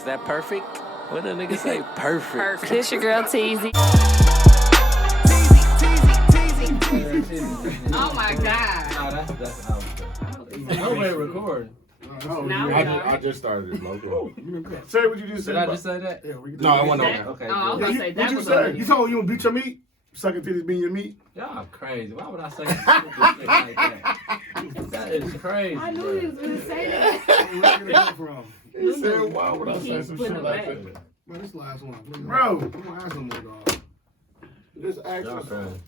Is that perfect? What the nigga say? Perfect. This your girl Teasy. Oh my God. Nobody recording. I just started this logo. Say what you just said. Did I just say that? Yeah, we can No, I wasn't on that. Okay. Oh, I was gonna say that what you was say? already. You told you don't beat your meat? Sucking titties being your meat? Y'all crazy. Why would I say stupid shit like that? That is crazy. I knew he was gonna say that. Where did it come from? He said, why would I He say keeps some putting shit it like back. that? Man, this last one. Please, Bro. I'm gonna ask him more, dog. Just ask Y'all him. crazy.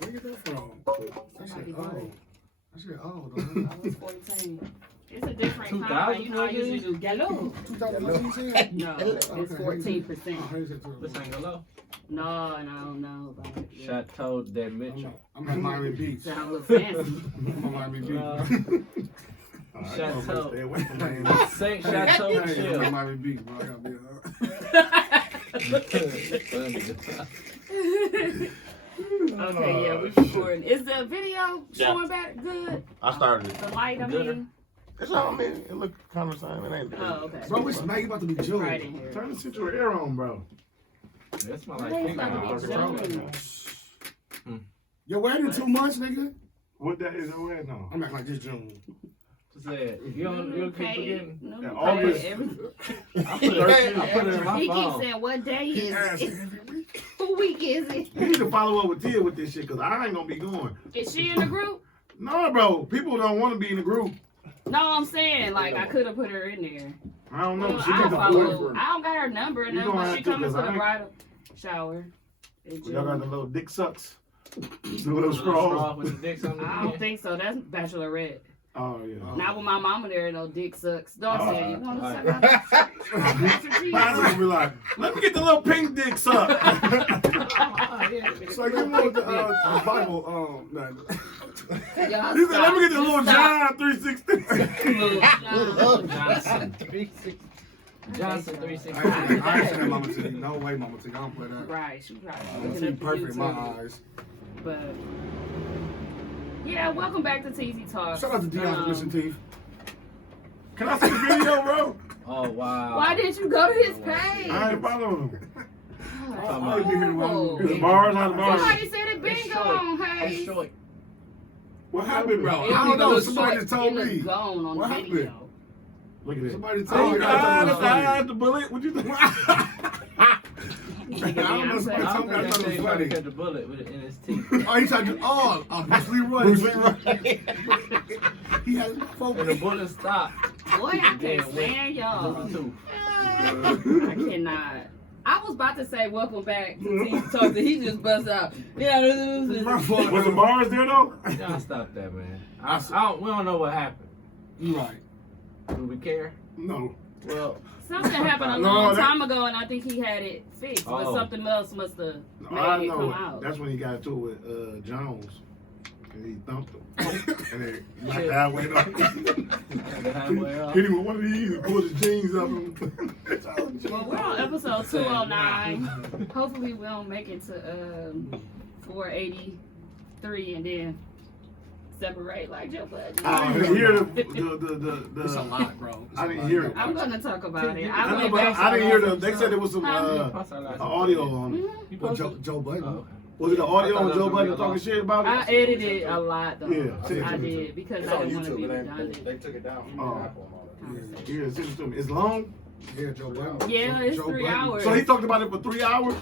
Where you get that from? That shit old. That shit old, dog. I was 14. It's a different 2000 kind. You know, I usually do gallo. 2014? No, it's 14%. This ain't low. No, I don't know about it. Yeah. Chateau de Mitchell. I'm at Miami Beach. Sound a little fancy. I'm at Miami Beach. Chateau. Stay away from Miami. Saint Chateau I'm Chill. at Miami Beach, bro. I gotta be Okay, yeah, we recording. Is the video showing back good? I started it. The light, I Gooder. mean. It's all, I mean, it look kind of the same. It ain't. Oh, okay. Bro, it's Maggie about to be June. Right in here. Turn the central air on, bro. That's my They like about to be fingernail. June. Your wedding in 2 months, nigga? What that is your wedding on? I'm acting like this June. Said, you don't keep forgetting. No, Yeah, no, August. pay every- I put it in my He keeps phone. saying, what day He is asks it? every week. What week is it? You need to follow up with Tia with this shit, because I ain't going to be going. Is she in the group? No, bro. People don't want to be in the group. No, I'm saying, like, I could have put her in there. I don't know. Well, She I'll can follow afford up. it. I don't got her number or You nothing, gonna but have she to, coming to 'cause the I ain't- bridal shower. in Y'all got June. the little dick sucks. Do those Straw straws. with the dicks on the I don't end. think so. That's bachelorette. Oh, yeah. Not with my mama there, no dick sucks. Dog Oh, said, you want to alright. suck out Pastor G? Pastor gonna be like, let me get the little pink dick suck. So give me the Bible, Y'all He said, let me get the little stop. John 360. Little John. Johnson 360. Johnson 360. I ain't seen that Mama T. No way, Mama T. I don't play that. Right, she probably Mama looking T up the perfect in my YouTube. eyes. But yeah, welcome back to TZ Talk. Shout out to Dion for missing teeth. Can I see the video, bro? Oh, wow. Why didn't you go to his page? I ain't following him. I ain't been here around. It's bars on the bars. Somebody said it been gone, It's hey. short. What happened, bro? It I don't know, was somebody short. just told It was me. gone on What the happened? video. Look at this. Somebody Oh, told me. God, I I had the bullet. What you think? Nigga, I don't know, Beyonce. somebody I told don't me I think thought that it thing was tried to funny. catch a bullet with it in his teeth. Oh, he tried to, Bruce Lee Roy. Bruce Lee Roy. He had And the focus. bullet stopped. Boy, I can't stand y'all. I cannot. I was about to say welcome back to TZ Talk, and he just bust out. Yeah, this is- Was the bars there, though? Y'all stop that, man. We don't know what happened. You right. Do we care? No. Well, Something happened a No, long that- time ago, and I think he had it fixed, but Oh. something else must have I made it come know. out. That's when he got into it with Jones. And he thumped him. And then knocked the halfway off. the halfway off. Hit him with one of these and pulled his jeans up. And Well, we're on episode 209. Hopefully, we don't make it to 483 and then separate like Joe Budden. I didn't hear the It's a lot, bro. It's I a didn't lot. hear it. I'm gonna talk about it. I I know, went but back. I didn't hear the. They said there was some Plus I got some audio on it. Mhm. You What, posted? Joe Budden? Oh, okay. Was it the audio I thought on that Joe was Budden gonna be a talking shit about I it? edited a lot though. Yeah, send it I to me. did because It's I on didn't want to YouTube. be It ain't, redundant. they took it down from Oh. the Apple and all that. Yeah, send it to me. It's long. Yeah, Joe Budden. Yeah, it's Joe 3 Budden. hours. So he talked about it for 3 hours.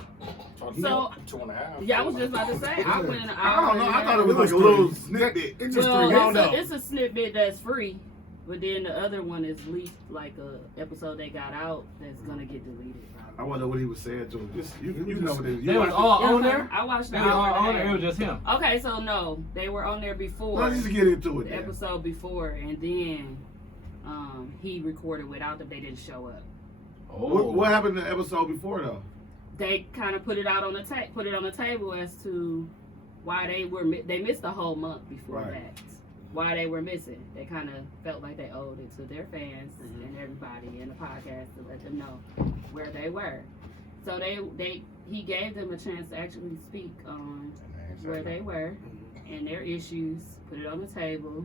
So, 2.5. yeah, I was just about to say, I went an I hour. don't know. I and thought a it was half. like a little snippet. It's just Well, three round up. it's a snippet that's free, but then the other one is leaked, like a episode they got out that's gonna get deleted. I wonder what he was saying to him. Just you know what it is. They You was watch all Yeah, on there? I watched the They was all hour on and a there. It half. was just him. Okay, so no, they were on there before Let's just get into it. the Then. episode before, and then he recorded without them. They didn't show up. Oh. What happened in the episode before though? They kind of put it out on the put it on the table as to why they missed a whole month before Right. that. Why they were missing. They kind of felt like they owed it to their fans and everybody in the podcast to let them know where they were. So he gave them a chance to actually speak on where they were and their issues, put it on the table,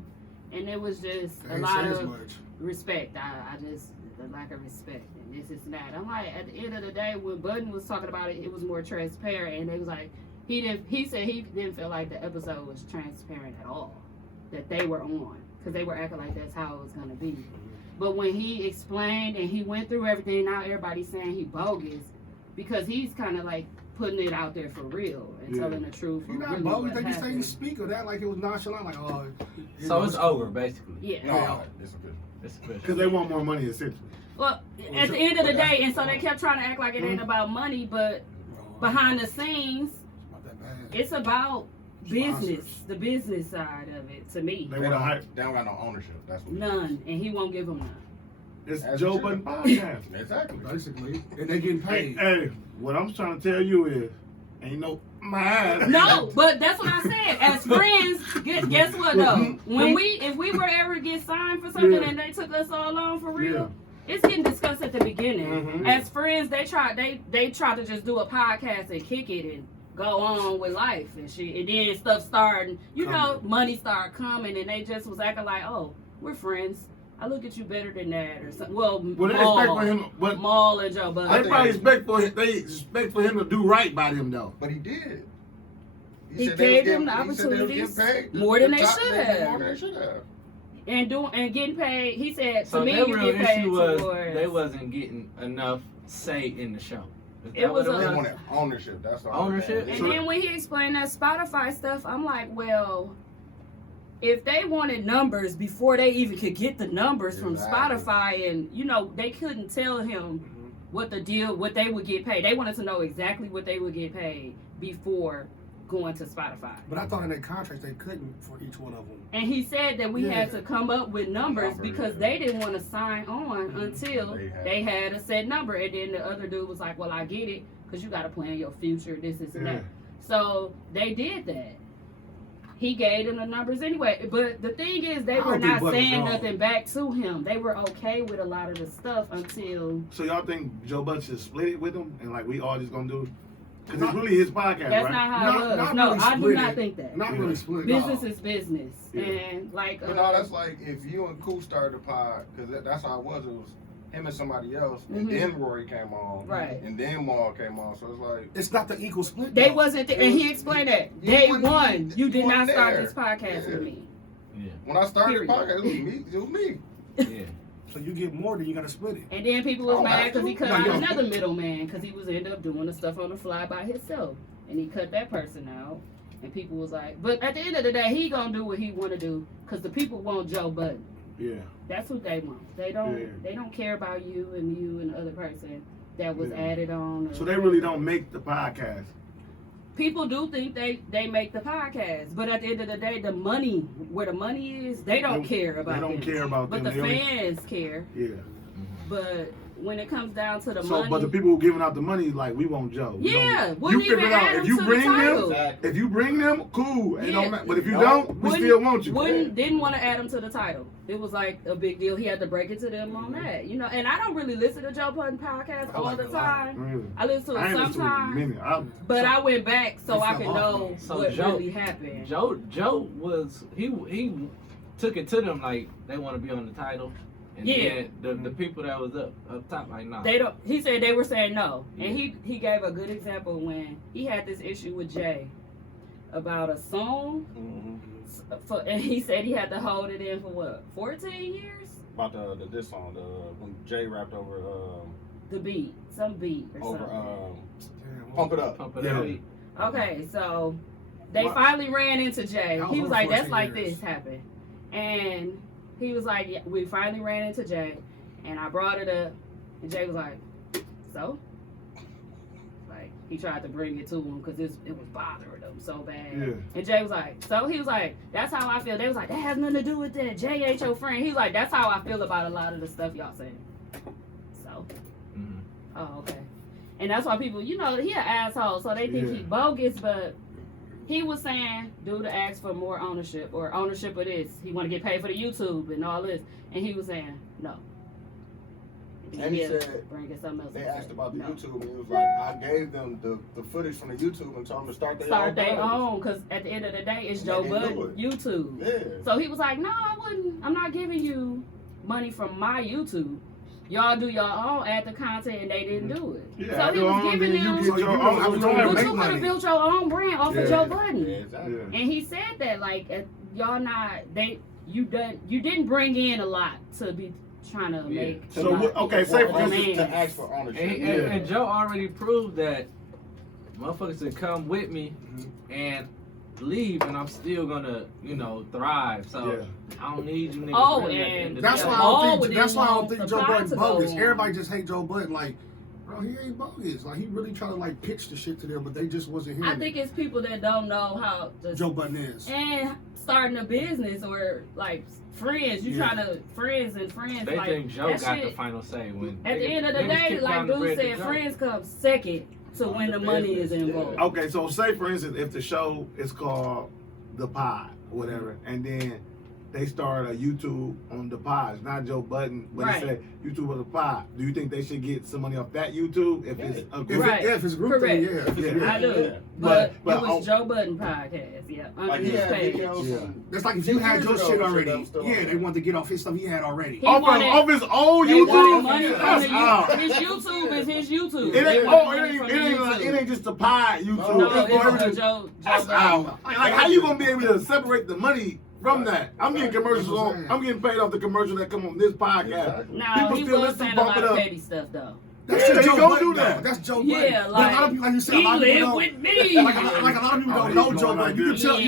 And it was just a Ain't lot say as of much. respect. I just, the lack of respect. And this is that. I'm like, at the end of the day, when Budden was talking about it, it was more transparent. And they was like, he said he didn't feel like the episode was transparent at all. That they were on. Because they were acting like that's how it was going to be. But when he explained and he went through everything, now everybody's saying he bogus. Because he's kind of like putting it out there for real and telling the truth. You're not really bogus. what They just say you happened. speak of that like it was nonchalant. Like, oh. you So know, it's over, basically. Yeah. No, it's official. It's official. Because they want more money, essentially. Well, at the end of the day, and so they kept trying to act like it ain't about money, but behind the scenes, It's not that bad. it's about business, the business side of it, to me. They want to hype. They don't got no ownership. That's what. None, and he won't give them none. It's That's Joe true. Budden Podcast. Exactly. Basically. And they getting Hey, paid. hey, what I'm trying to tell you is, ain't no my ass. No, but that's what I said. As friends, guess what though? If we were ever to get signed for something and they took us all on for real, it's getting discussed at the beginning. Mhm. As friends, they try to just do a podcast and kick it and go on with life and shit. And then stuff starting, money started coming, and they just was acting like, oh, we're friends. I look at you better than that, or something. Well, They expect for him, but Maul and Joe they Budden. probably expect for him to do right by them though. But he did. He said they gave was them the getting- he said they was opportunities getting paid. more than The they top should niggas have. More than they should have. And getting paid. He said, So for me, their you real get paid issue was towards. they wasn't getting enough say in the show. Is It that was what They a- wanted ownership. That's all. Ownership? And then when he explained that Spotify stuff, I'm like, well, if they wanted numbers before they even could get the numbers from Exactly. Spotify, and they couldn't tell him what they would get paid. They wanted to know exactly what they would get paid before going to Spotify. But I thought in their contracts they couldn't for each one of them. And he said that we had Yeah. to come up with numbers Numbers, because yeah. they didn't want to sign on until They had- they had a set number. And then the other dude was like, well, I get it because you got to plan your future, this, and Yeah. that. So they did that. He gave them the numbers anyway. But the thing is, they I were don't think not Budden's saying wrong. nothing back to him. They were okay with a lot of the stuff until... So y'all think Joe Budden should split it with him and like we all just gonna do? Because it's really his podcast, That's right? not how it was. Not No, really I do split not it. think that. Not really split. Business no. is business. Yeah. And like... But no, that's like if you and Cool started the pod, because that's how it was. It was him and somebody else, and Mhm. then Rory came on, Right. and then Maul came on. So it's like It's not the equal split. They though. wasn't there, and he explained that. You Day wasn't- one, you did you not wasn't start there. this podcast Yeah. with me. Yeah. when I started Period. the podcast, it was me. It was me. Yeah. So you get more, then you gotta split it. And then people was Oh, mad because he cut out absolutely. another middleman because he was end up doing the stuff on the fly by himself, and he cut that person out. And people was like, but at the end of the day, he gonna do what he want to do because the people want Joe Budden. Yeah. That's what they want. They don't. Yeah. They don't care about you and the other person that was Yeah. added on. Or So they really don't make the podcast. People do think they make the podcast, but at the end of the day, the money, where the money is, they don't care about. They don't them. care about But them. the They only- fans care. Yeah. But when it comes down to the So, money, but the people who giving out the money, like we want Joe. We yeah, don't- wouldn't you figure even it out. add If him you to bring the title. them, if you bring them, cool. It Yeah. don't matter. But if you No. don't, we still want you. Didn't want to add him to the title. It was like a big deal. He had to break it to them on that, And I don't really listen to Joe Budden podcast I all like the it a lot. time. Really. I listen to I it ain't listened to it in a sometimes, minute. but I went back so It I fell can off, know though. So what Joe- really happened. Joe was he took it to them like they want to be on the title, and Yeah. then the people that was up top like nah. They don't. He said they were saying no, and Yeah. he gave a good example when he had this issue with Jay about a song. And he said he had to hold it in for what, 14 years? About this song, when Jay rapped over The beat, some beat or over something. Damn, Pump It Up. Pump it Yeah. up. Okay, so they What? finally ran into Jay. How He was old like, 14 that's like years? this happened. And he was like, yeah, we finally ran into Jay. And I brought it up. And Jay was like, so? Like, he tried to bring it to him because it was bothering him so bad. Yeah. And Jay was like, so? He was like, that's how I feel. They was like, that has nothing to do with that. Jay ain't your friend. He was like, that's how I feel about a lot of the stuff y'all saying. So? Mhm. Oh, okay. And that's why people, he an asshole, so they think Yeah. he bogus, but he was saying, dude asked for more ownership, or ownership of this. He want to get paid for the YouTube and all this. And he was saying, no. And he said, bringing something else. they asked about the YouTube, and he was like, I gave them the footage from the YouTube and told them to start their own. Because at the end of the day, it's And Joe they didn't Budden do it. YouTube. Yeah. So he was like, no, I wouldn't. I'm not giving you money from my YouTube. Y'all do your own, add the content, and they didn't do it. Yeah, So he was giving them. So you But you could have built your own brand off of Joe Budden. Yeah, exactly. Yeah. And he said that y'all not you didn't bring in a lot to be trying to make. So okay, say for Well, instance, to ask for ownership. And Joe already proved that motherfuckers can come with me and leave, and I'm still gonna, thrive. So I don't need you niggas. Oh, really at the and end of the That's day. why I don't think Joe Budden's bogus. Everybody just hate Joe Budden. Like, bro, he ain't bogus. Like, he really try to pitch the shit to them, but they just wasn't hearing I think it's people that don't know how Joe Budden is. And starting a business or friends, trying to friends. They like, think Joe that got shit, the final say. When at the end of the day, like dude said, friends come second to when the money is involved. okay, so say for instance, if the show is called The Pod, or whatever, and then they start a YouTube on The Pod, it's not Joe Budden, but Right. they say YouTube on The Pod. Do you think they should get some money off that YouTube if it's a group? Right. If it's group thing, Correct. yeah. I do. Yeah. But But it was Joe Budden podcast, under Like, he his had page. videos Yeah. from That's like if you had your shit already. Still Yeah, on they there. wanted to get off his stuff he had already. He Off wanted- his own They YouTube? wanted money from That's out. his YouTube is his YouTube. It They ain't, wanted money from the it YouTube. ain't just the Pod YouTube. No, It's it's for for everything. Joe That's Budden. out. Like, how you gonna be able to separate the money from that? I'm getting commercials on. I'm getting paid off the commercials that come on this podcast. Exactly. No, People he still was listen, saying a bump lot it of up. petty stuff though. That's Yeah, just you Joe gonna Budden, do that. though. That's Joe Budden. Yeah, But a lot of people, like you said, a he lot of people lived don't. with me. Like a lot of people don't know Joe Budden. You can tell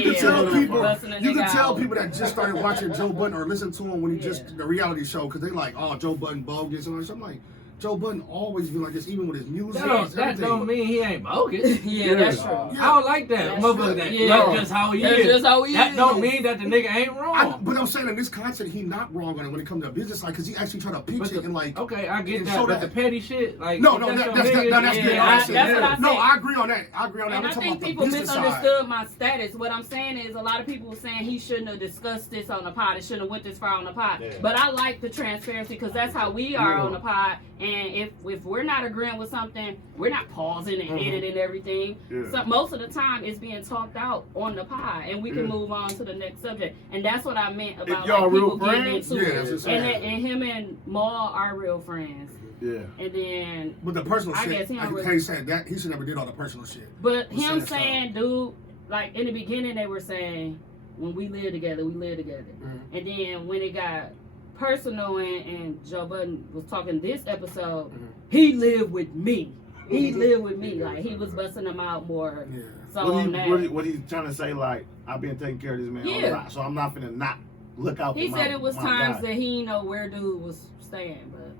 Yeah. people. Busting a You can nigga tell out. people that just started watching Joe Budden or listen to him when he Yeah. just the reality show because they like, oh, Joe Budden bogus and all that. I'm like, Joe Budden always been like this, even with his music. That don't mean he ain't bogus. Yeah, that's true. I don't like that. That's Motherfucker, true. that's just how he That's is. just how he that is. don't mean that the nigga ain't wrong. But I'm saying in this content, he not wrong on it when it comes to business side because he actually try to pitch But it and like. okay, I get and that, show but that. the petty shit, like No, if no, your that's nigga, good. That's yeah, good. that's what I No, said. I agree on that. I'm And I talking think about the people business side. misunderstood my status. What I'm saying is a lot of people were saying he shouldn't have discussed this on the pod. It shouldn't have went this far on the pod. Yeah. But I like the transparency because that's how we are on the pod. And if we're not agreeing with something, we're not pausing and editing everything. Yeah. So most of the time it's being talked out on the pod, and we can move on to the next subject. And that's what I meant about y'all people real getting friends? into Yeah, it. that's what I'm And, saying. and him and Maul are real friends. Yeah. And then But the personal I shit, guess he don't like really- Kay said, that he should never did all the personal shit. But What's him that saying, dude, like in the beginning they were saying, when we live together, we live together. Mhm. And then when it got personal and Joe Budden was talking this episode, he lived with me. He lived with me. Like he was busting them out more. Yeah. So on that. What he's trying to say, like, I've been taking care of this man all Yeah. right, so I'm not finna not look out for He my said it was my times guy. that he didn't know where dude was staying, but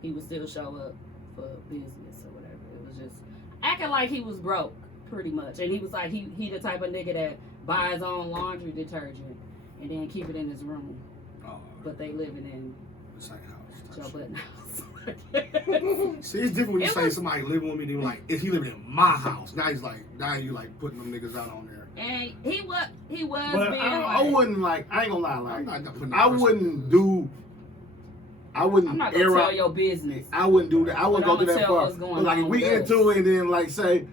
he would still show up for business or whatever. It was just acting like he was broke, pretty much. And he was like, he the type of nigga that buy his own laundry detergent and then keep it in his room. Oh, But they living in the same house. Joe Budden house. See, it's different when you It say was- somebody living with me. They were like, if he living in my house, now he's like, now you like putting them niggas out on there. And he was But being I like, wouldn't like. I ain't gonna lie. I'm Like, not putting. I wouldn't do. I wouldn't I'm not gonna air tell out. your business. I wouldn't do that. I wouldn't But go to I'ma that tell far. what's going But like, if on we with get us. into it and then like say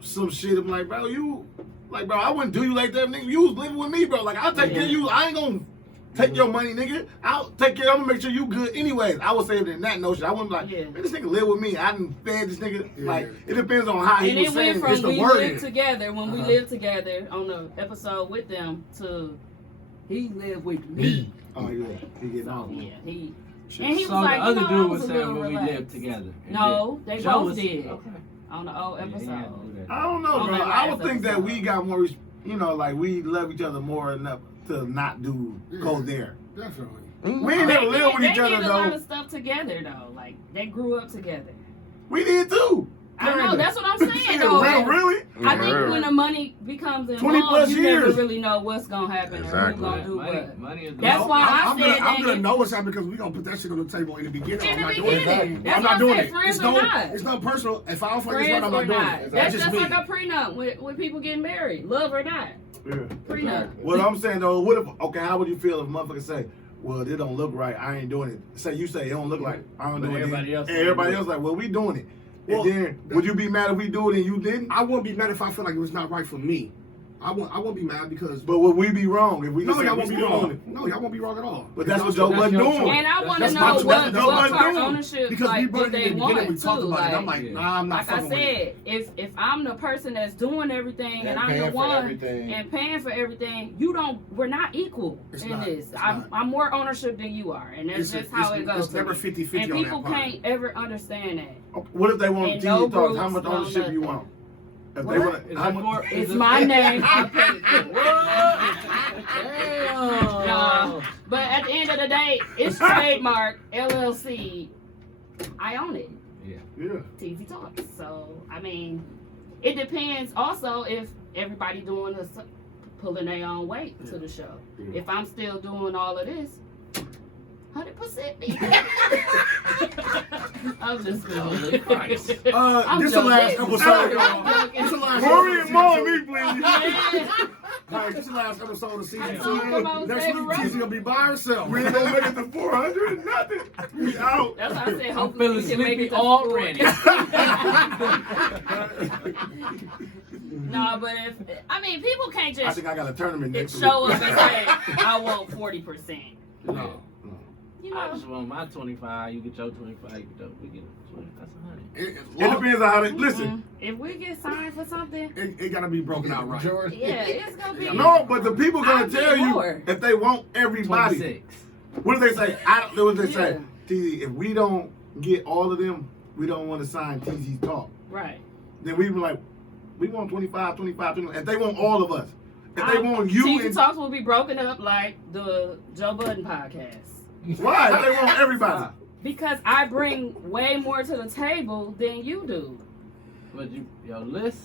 some shit, I'm like, bro, I wouldn't do you like that, nigga. You was living with me, bro. Like, I'll take care of you. I ain't gonna take your money, nigga. I'll take care. I'm gonna make sure you good. Anyways, I would say it in that notion. I wouldn't be like, Yeah. man, this nigga live with me. I done fed this nigga. Yeah. Like, it depends on how And he it was went saying. from it's the we wording. lived together when we Uh-huh. lived together on the episode with them to he lived with me. Oh yeah, he getting off. Yeah, he So and he was the like, other you know, dude I was was a saying little when we relaxed. lived together. And No, they Joe both was- did Okay. on the old Yeah, he had to episode. do that. I don't know, On bro. that I last would think that episode. we got more, like we love each other more enough to not go there. Definitely. We ain't never lived with they each other did a lot though. of stuff together though. Like they grew up together. We did too. I know, Kinda. that's what I'm saying Shit, though. really? I think when the money becomes 20 involved, plus you never years. really know what's gonna happen or Exactly. who's gonna do what. Money is the That's most- why I I'm said gonna that know what's happening because we're gonna put that shit on the table in the beginning. in I'm not the doing beginning. it. That's I'm what not I'm doing saying. it. Friends It's or no, not. it's not personal. If I don't find this Friends right, I'm or not doing not. it. That's just just me. like a prenup with people getting married. Love or not. Yeah. Prenup. What I'm saying though, what if? Okay, how would you feel if motherfuckers say well, it don't look right. I ain't doing it. Say you say it don't look like I don't But do it. everybody else and everybody do it. else like, well, we doing it. Well, and then would you be mad if we do it and you didn't? I wouldn't be mad if I feel like it was not right for me. I won't be mad because. But would we be wrong if we No, just y'all say won't we be still on wrong. it? No, y'all won't be wrong at all. But that's what Joe That's Budden your doing. choice. And I want to That's know my- what that's Joe part Budden doing. ownership Because like we brought did it they in the want beginning, we talked too. about it. Like, I'm like, nah, I'm not like I fucking with it. said, if I'm the person that's doing everything and And I'm paying the for one everything. and paying for everything, we're not equal It's in not. this. It's I'm not. more ownership than you are, and that's just how it goes. It's never 50-50 and on people that part. can't ever understand that. What if they want And TV no talks? How rules, much no ownership you nothing. want? If What? they want, Is how that much? for? It's is it- my name. I paid for it. Damn. Nah, but at the end of the day, it's trademark LLC. I own it. Yeah. TV Talks. So I mean, it depends. Also, if everybody doing pulling their own weight to the show. Yeah. If I'm still doing all of this, 100% me. I'm just Holy Christ. I'm This is the last joking. episode, y'all. I'm This is the last Hurry episode. and mom me, please. joking. Alright, this is the last episode of season I told him I 2. was Next saving week, Russell. TZ will be by herself. We ain't gonna make it to 400. Nothing. We out. That's why I said I'm hopefully feeling we can make sleepy it to already. No, but people can't I just think I got a tournament next week. show up and say I want 40%. No. You I know, just want my 25. You get your 25. You get your, we get 20. That's 100. It depends on how they listen. if we get signed for something, It gotta be broken out right. George. yeah, it's gonna be. No, but the people gonna I'll tell get you more. if they want everybody. 26. What do they say? What do they say? Yeah. TZ, if we don't get all of them, we don't want to sign TZ Talk. Right. Then we be like, we want 25. If they want all of us, if they want you TV and Talks will be broken up like the Joe Budden Podcast. why? If they want everybody. Because I bring way more to the table than you do. But your list?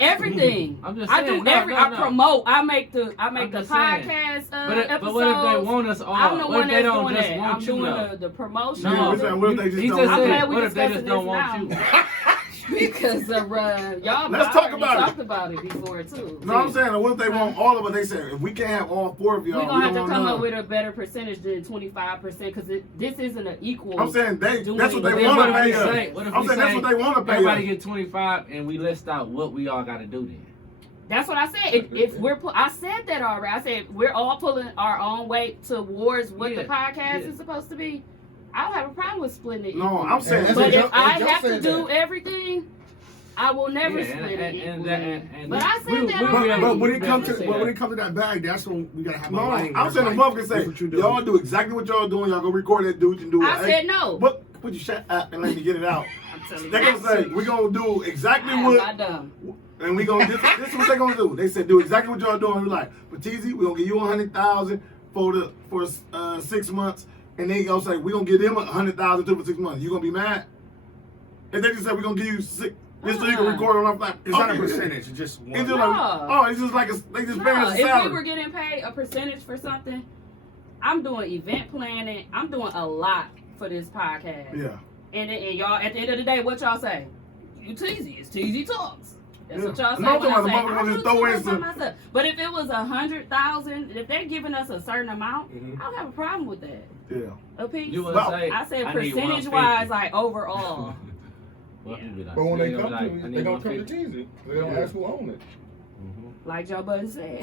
Everything. I'm just I saying. do I promote. I make the I'm podcast just saying. episodes. But what if they want us all? I'm the What one if they that's don't doing just that. want I'm you doing though? the promotion. No, we're saying, what if they just he don't just want I'm said, glad we what if they discussing just don't this want now. you? Because y'all Let's talk already about it. talked about it before too. No, I'm saying, what if they want all of us? They say, if we can't have all 4 of y'all, We're gonna have to don't come want up none. with a better percentage than 25% because this isn't an equal. I'm saying that's what doing they it. Then want to what if pay we us. say- what if I'm we saying that's say what they want to pay Everybody us. get 25 and we list out what we all got to do then. That's what I said. If we're, I said that already. I said we're all pulling our own weight towards what the podcast is supposed to be. I don't have a problem with splitting it. No, I'm saying. And But Joe- if I Joe have to said do that. everything, I will never Yeah, split it. and equally. But I said that we- already. But when it we comes better to say that. that bag, that's when we gotta have No, a line. I'm saying the like, motherfucker this say, what you do. y'all do exactly what y'all doing. Y'all go record that dude and do it. I said no. But would you shut up and let me get it out? I'm telling you. They're gonna say we gonna do exactly I am what, not dumb. and we gonna this is what they gonna do. They said do exactly what y'all doing. We like, but TZ, we gonna give you 100,000 for 6 months, and then you gonna say we gonna give them 100,000 too for 6 months. You gonna be mad? If they just say we gonna give you 6, just so you can record on our flat. It's not a percentage. It's just one. It's just like, oh, it's just like they just pay No, us a if we salary. were getting paid a percentage for something, I'm doing event planning. I'm doing a lot for this podcast. Yeah. And y'all, at the end of the day, what y'all say? You teasy. It's teasy talks. That's Yeah. what y'all say. No, I'm when talking I about the say, motherfucker I just do throw too in much some- by myself. But if it was 100,000, if they're giving us a certain amount, I don't have a problem with that. Yeah. A piece. You would Well, say, I said I need percentage 150. wise, like overall. Well, you be like, But when they you come be like, I to, need they don't come to 150. TZ. They don't ask who own it. Like Joe Budden said.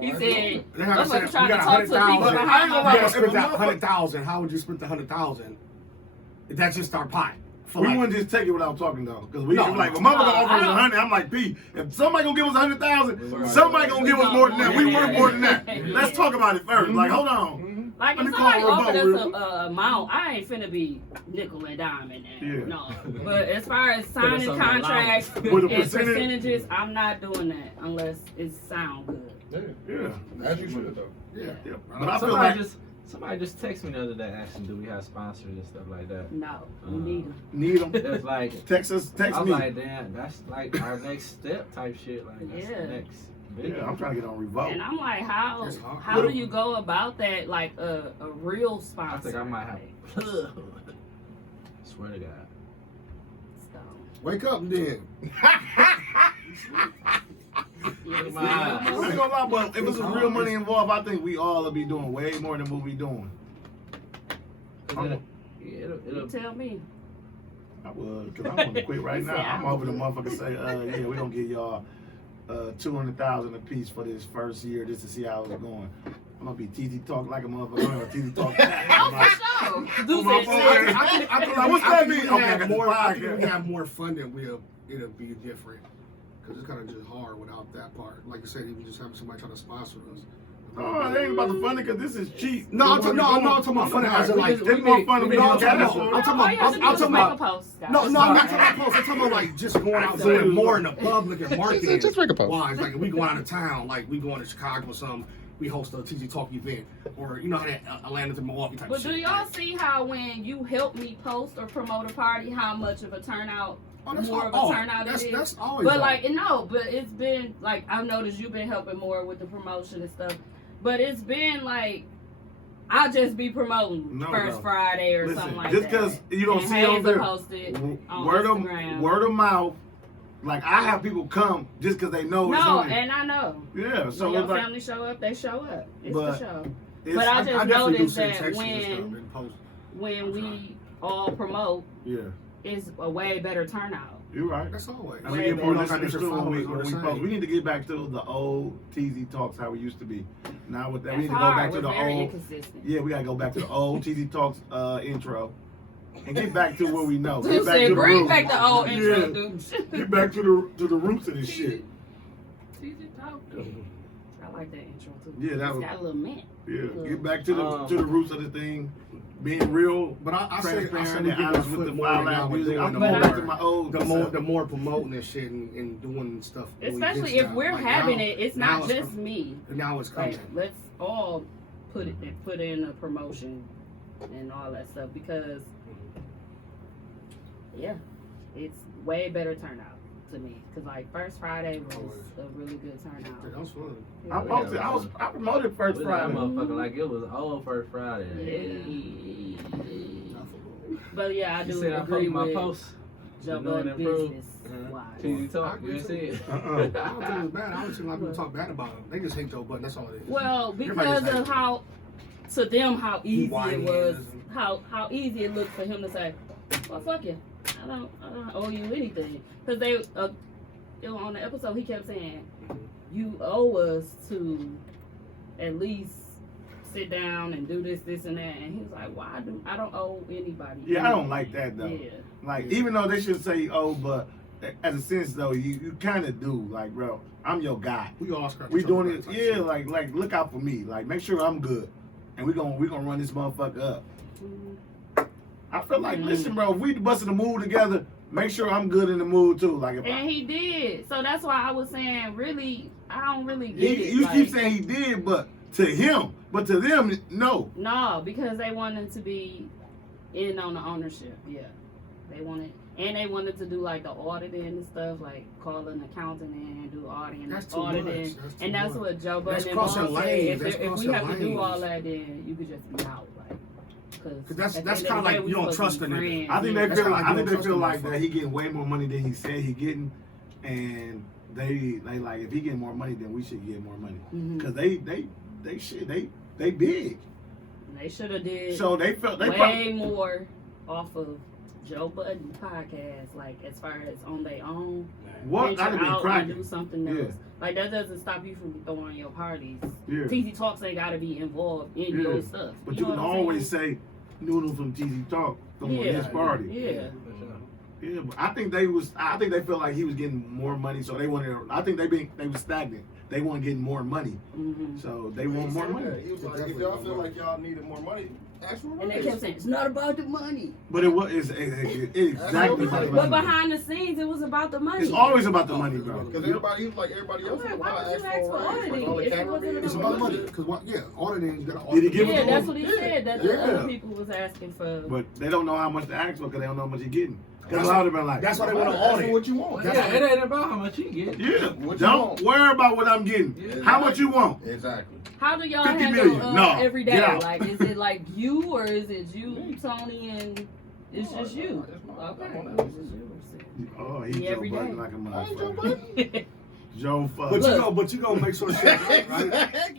He I said, They have to say, motherfucker we trying to got talk to people 100,000. behind I ain't my gonna You lie, back. gotta split if a that motherfucker- 100,000. How would you split the 100,000? That's just our pot. For We like- wouldn't just take it without talking though, because we No, like, no. well, motherfucker No, offers I us don't- 100. I'm like, P, if somebody gonna give us 100,000, Right. somebody gonna give us more than that. We worth more than that. Yeah. Let's talk about it first. Like, hold on. Like Let if me call somebody her offered real us quick. a amount, I ain't finna be nickel and diming that. Yeah. No. But as far as us signing on the contracts allowance. With a and percentage? percentages, I'm not doing that unless it sound good. Yeah. As you should though. Yeah. Yeah. But I feel like Somebody just texted me the other day asking, do we have sponsors and stuff like that? No, we need them. need them. It's like, Text us. I Text was me. like, damn, that's like our next step type shit. Like, that's Yeah. the next big Yeah, I'm trying to get on Revolt. And I'm like, how It's hard. how do you go about that like a real sponsor? I think I might have. Swear to God. So, Wake up then. Yeah, it's I ain't real. gonna lie, but if it's some real money involved, I think we all will be doing way more than what we doing. You tell me. I would, cause I'm gonna quit right now. I'm over the motherfucker say, yeah, we gonna give y'all $200,000 a piece for this first year just to see how it's going. I'm gonna be TZ Talk like a motherfucker. I'm gonna TZ Talk. Oh, for sure. Do my that phone. shit. I think What's that mean? we Okay, have that's more. fine, I think yeah. we have more fun than it'll be different. Because it's kind of just hard without that part. Like you said, even just having somebody trying to sponsor us. Oh, it ain't about the fun because this is cheap. No, I'm talking about fun as in like. It's more fun to be on camera. I'm talking about. No, I'm not talking about posts. I'm talking about like just going out doing more in the public and marketing. Just make a post. Wise, like we going out of town, like we going to Chicago or something. We host a TZ Talk event, or you know how that Atlanta to Milwaukee type But of shit. do y'all see how when you help me post or promote a party, how much of a turnout, more of a turnout it is? That's always. But like, no, but it's been like, I've noticed you've been helping more with the promotion and stuff. But it's been like, I'll just be promoting First Friday or something like just that. because you don't And see on Hazel there, posted on word Instagram. of mouth. Like I have people come just because they know it's No, on there. and I know. Yeah, so When it's your like, family show up, they show up. It's But the show. it's, But I just definitely do noticed send that texts and stuff and posts. when we all promote, yeah, it's a way better turnout. you're right. That's always. And we Way get more better. listeners too when we Followers are the post. same. We need to get back to the old TZ Talks how we used to be. Now with that, we That's need to go hard. back to We're the very old. inconsistent. Yeah, we gotta go back to the old TZ Talks intro and get back to what we know. Dude Get back said, to the bring roots. back the old intro, Yeah. dude. Get back to the roots of this shit. I like that intro too. Yeah, that It's was. got a little mint. Yeah, get back to the roots of the thing, being real, But I say transparent, we and give honest our with the foot more foul than ass y'all music. doing I'm the going more- back to my old. the more promoting this shit and doing stuff. on Especially events if now. we're Like having now- it, it's now not just me. Now it's coming. Like, let's all put in a promotion and all that stuff because yeah, it's way better turnout to me. Cause like First Friday was a really good turnout. That was fun. I posted. I promoted First That Friday. motherfucker like it was all First Friday. But yeah, I You do said I agree posted my with post. Joe You know, Budden improve. business wise. TZ Talk, you didn't see it. I don't think it was bad. I don't see a lot of people talk bad about him. They just hate Joe Budden. That's all it is. Well, Everybody because just of hates how to them how easy whiny it was, is. how easy it looked for him to say, "Well, fuck you, I don't owe you anything." Because they on the episode he kept saying, "You owe us to at least sit down and do this, and that," and he was like, "Why I don't owe anybody?" Yeah, I don't like that though. Yeah. Like even though they should say but as a sense though, you kind of do. Like, bro, I'm your guy. We all scratch. We each other doing back it. type Yeah, shit. like look out for me. Like make sure I'm good, and we gonna run this motherfucker up. I feel like, listen, bro, if we busting the mood together, make sure I'm good in the mood too. Like if And he did. So that's why I was saying, really, I don't really get it. you like, keep saying he did, but to him, but to them, no. No, because they wanted to be in on the ownership. Yeah, they wanted, and they wanted to do like the auditing and stuff, like call an accountant in and do auditing, That's too auditing, much. That's too and that's much. what Joe That's Budden and crossing Bob said. lanes. That's If we crossing have to do all lanes. that, then you could just be out, like. Because that's kind of like you don't trust the nigga. I think Yeah. they That's feel kinda like like you don't they feel trust like the that he getting way more money than he said he getting, and they like if he getting more money, then we should get more money Mhm. because they big. They should have did So they felt they way probably, more off of Joe Budden podcast, like as far as on their own. what venture I'd have been out and cracking. do something else. Yeah. Like that doesn't stop you from throwing your parties. Yeah, TZ Talks ain't gotta be involved in Yeah. your stuff. but you know can what I'm always saying? say Noodle from TZ Talk from his party. Yeah. Yeah, but I think they felt like he was getting more money, so they wanted. I think they was stagnant. They weren't getting more money, Mm-hmm. so they want more money. He was like, if y'all feel like y'all needed more money, ask for And they raise. kept saying it's not about the money. But it's exactly about the But money. behind the scenes, it was about the money. It's always about the money, bro. Because everybody, like everybody else, Okay, in the why line would you asked ask for for a raise. auditing Like all the if it camera wasn't men It's and about all money. that shit. Because auditing, you got to Did he give Yeah, him that's what he said. That the Yeah. other people was asking for. But they don't know how much to ask for because they don't know how much you're getting. Because I would have been like, That's why they want to Ask for audit. what you want. Yeah, it ain't about how much you get. yeah, What you don't want? worry about what I'm getting. Yeah. How much you want? Exactly. How do y'all 50 handle million. No, every get day? out. Like, is it like you or is it you, Tony, and it's just you? It's mine. Okay. I'm on It's that. just you. Oh, Me he's Joe every Budden day. like a I ain't Joe motherfucker. Budden. Joe fuck. But you gonna make sure shit right?